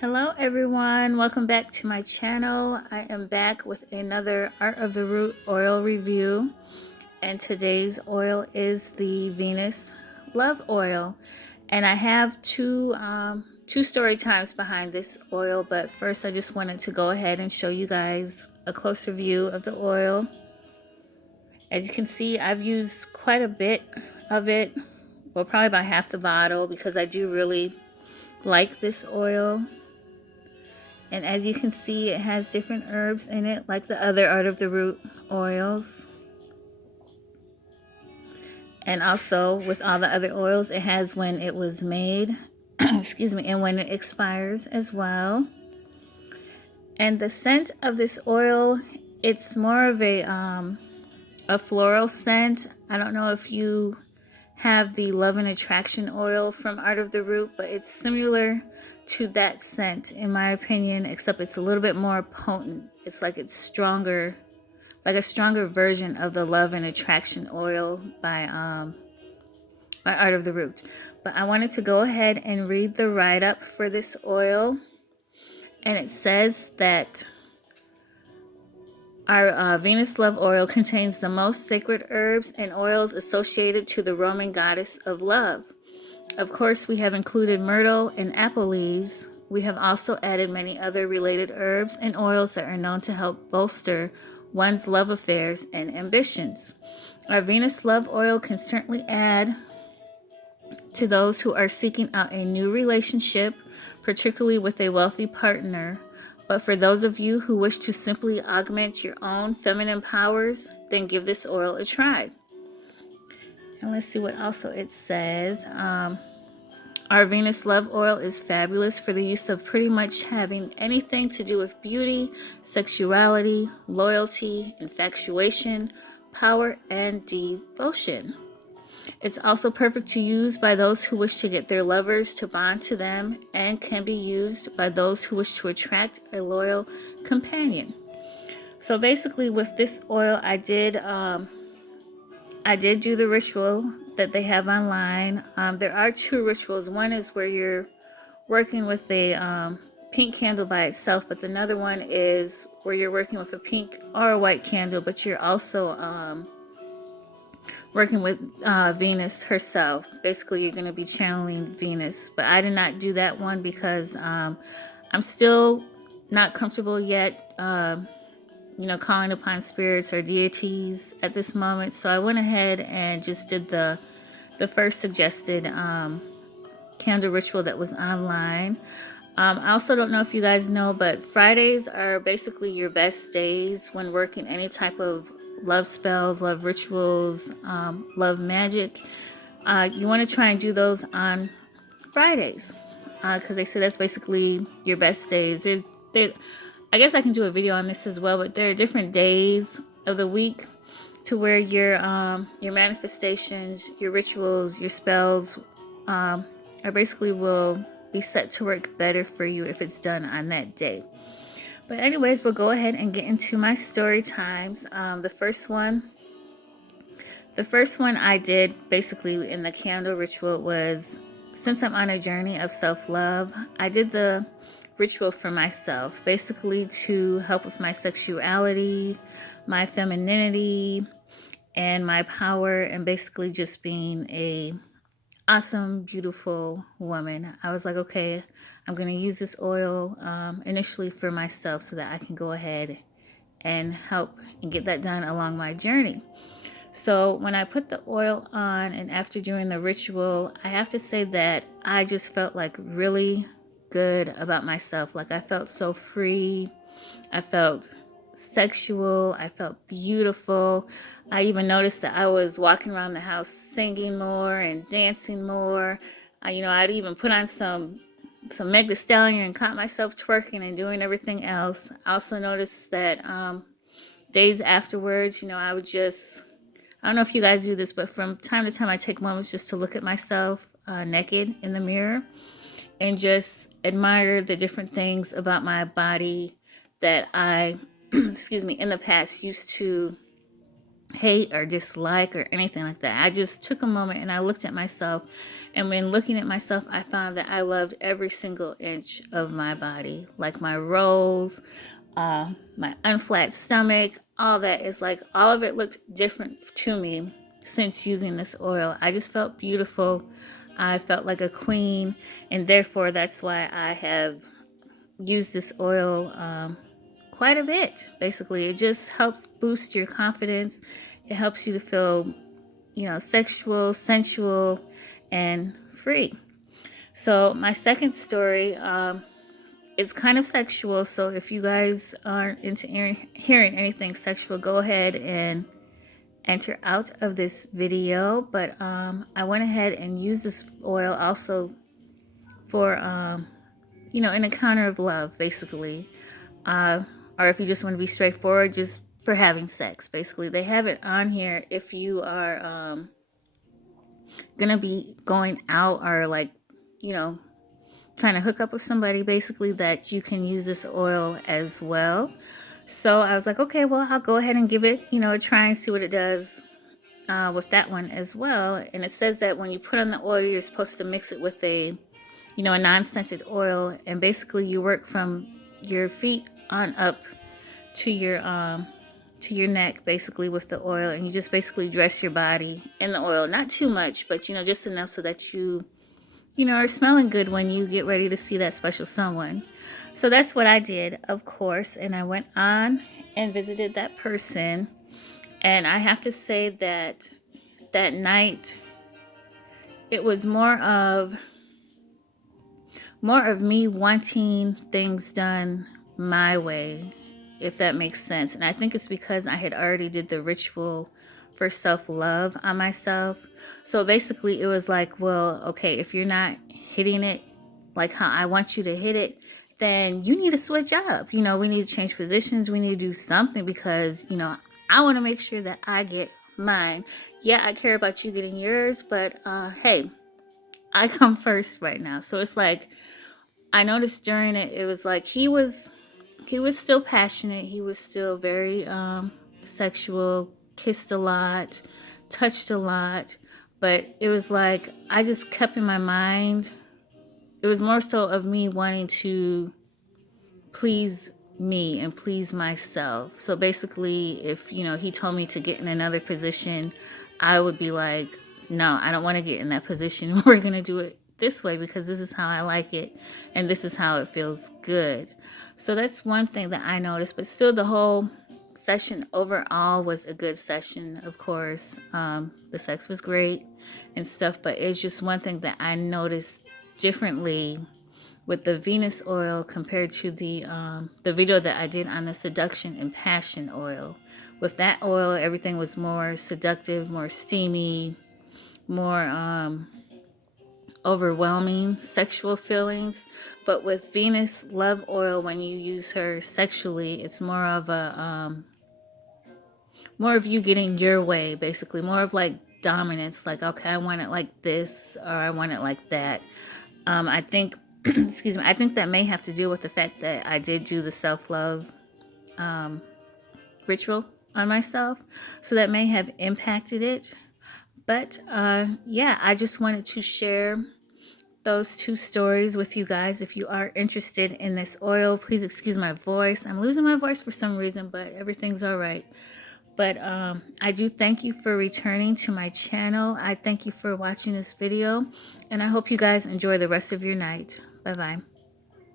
Hello everyone, welcome back to my channel. I am back with another Art of the Root oil review, and today's oil is the Venus Love Oil. And I have two story times behind this oil, but first I just wanted to go ahead and show you guys a closer view of the oil. As you can see, I've used quite a bit of it, well, probably about half the bottle, because I do really like this oil. And as you can see, it has different herbs in it, like the other Art of the Root oils. And also, with all the other oils, it has when it was made, excuse me, and when it expires as well. And the scent of this oil, it's more of a floral scent. I don't know if you have the Love and Attraction oil from Art of the Root, but it's similar to that scent in my opinion, except it's a little bit more potent. It's like it's stronger, like a stronger version of the Love and Attraction oil by Art of the Root. But I wanted to go ahead and read the write-up for this oil, and it says that our Venus Love Oil contains the most sacred herbs and oils associated to the Roman goddess of love. Of course, we have included myrtle and apple leaves. We have also added many other related herbs and oils that are known to help bolster one's love affairs and ambitions. Our Venus Love Oil can certainly add to those who are seeking out a new relationship, particularly with a wealthy partner. But for those of you who wish to simply augment your own feminine powers, then give this oil a try. And let's see what also it says. Our Venus Love Oil is fabulous for the use of pretty much having anything to do with beauty, sexuality, loyalty, infatuation, power, and devotion. It's also perfect to use by those who wish to get their lovers to bond to them, and can be used by those who wish to attract a loyal companion. So basically with this oil, I did do the ritual that they have online. There are two rituals. One is where you're working with a pink candle by itself, but another one is where you're working with a pink or a white candle, but you're also working with Venus herself. Basically, you're going to be channeling Venus. But I did not do that one because I'm still not comfortable yet, calling upon spirits or deities at this moment. So I went ahead and just did the first suggested candle ritual that was online. I also don't know if you guys know, but Fridays are basically your best days when working any type of love spells, love rituals, love magic. You want to try and do those on Fridays because they say that's basically your best days. I guess I can do a video on this as well, but there are different days of the week to where your manifestations, your rituals, your spells are basically will be set to work better for you if it's done on that day. But anyways, we'll go ahead and get into my story times. The first one I did basically in the candle ritual was, since I'm on a journey of self-love, I did the ritual for myself, basically to help with my sexuality, my femininity, and my power, and basically just being a awesome, beautiful woman. I was like, okay, I'm going to use this oil initially for myself so that I can go ahead and help and get that done along my journey. So when I put the oil on and after doing the ritual, I have to say that I just felt like really good about myself. Like I felt so free. I felt sexual. I felt beautiful. I even noticed that I was walking around the house singing more and dancing more. I'd even put on some Meg Thee Stallion and caught myself twerking and doing everything else. I also noticed that days afterwards, I would just, I don't know if you guys do this, but from time to time I take moments just to look at myself naked in the mirror and just admire the different things about my body that I, excuse me, in the past used to hate or dislike or anything like that. I just took a moment and I looked at myself. And when looking at myself, I found that I loved every single inch of my body, like my rolls, my unflat stomach, all that is like, all of it looked different to me since using this oil. I just felt beautiful. I felt like a queen, and therefore that's why I have used this oil quite a bit. Basically, it just helps boost your confidence. It helps you to feel, sexual, sensual, and free. So my second story, it's kind of sexual, so if you guys aren't into hearing anything sexual, go ahead and enter out of this video. But I went ahead and used this oil also for, an encounter of love, basically. Or if you just want to be straightforward, just for having sex, basically. They have it on here if you are gonna be going out or like, trying to hook up with somebody, basically, that you can use this oil as well. So I was like, okay, well, I'll go ahead and give it, a try and see what it does with that one as well. And it says that when you put on the oil, you're supposed to mix it with a non-scented oil, and basically you work from your feet on up to your neck, basically, with the oil, and you just basically dress your body in the oil, not too much, but just enough so that you are smelling good when you get ready to see that special someone. So that's what I did, of course, and I went on and visited that person. And I have to say that that night, it was more of me wanting things done my way, if that makes sense. And I think it's because I had already did the ritual for self-love on myself. So basically it was like, well, okay, if you're not hitting it like how I want you to hit it, then you need to switch up. We need to change positions. We need to do something because, I want to make sure that I get mine. Yeah, I care about you getting yours, but hey, I come first right now. So it's like, I noticed during it, it was like he was still passionate. He was still very sexual, kissed a lot, touched a lot. But it was like, I just kept in my mind, it was more so of me wanting to please me and please myself. So basically, if, he told me to get in another position, I would be like, no, I don't want to get in that position. We're going to do it this way because this is how I like it and this is how it feels good. So that's one thing that I noticed, but still the whole session overall was a good session, of course. The sex was great and stuff, but it's just one thing that I noticed differently with the Venus oil compared to the video that I did on the seduction and passion oil. With that oil, everything was more seductive, more steamy, more overwhelming sexual feelings. But with Venus love oil, when you use her sexually, it's more of a more of you getting your way, basically, more of like dominance, like, okay, I want it like this or I want it like that. I think excuse me, I think that may have to do with the fact that I did do the self-love ritual on myself, so that may have impacted it. But yeah, I just wanted to share those two stories with you guys. If you are interested in this oil, please excuse my voice. I'm losing my voice for some reason, but everything's all right. But I do thank you for returning to my channel. I thank you for watching this video, and I hope you guys enjoy the rest of your night. Bye-bye.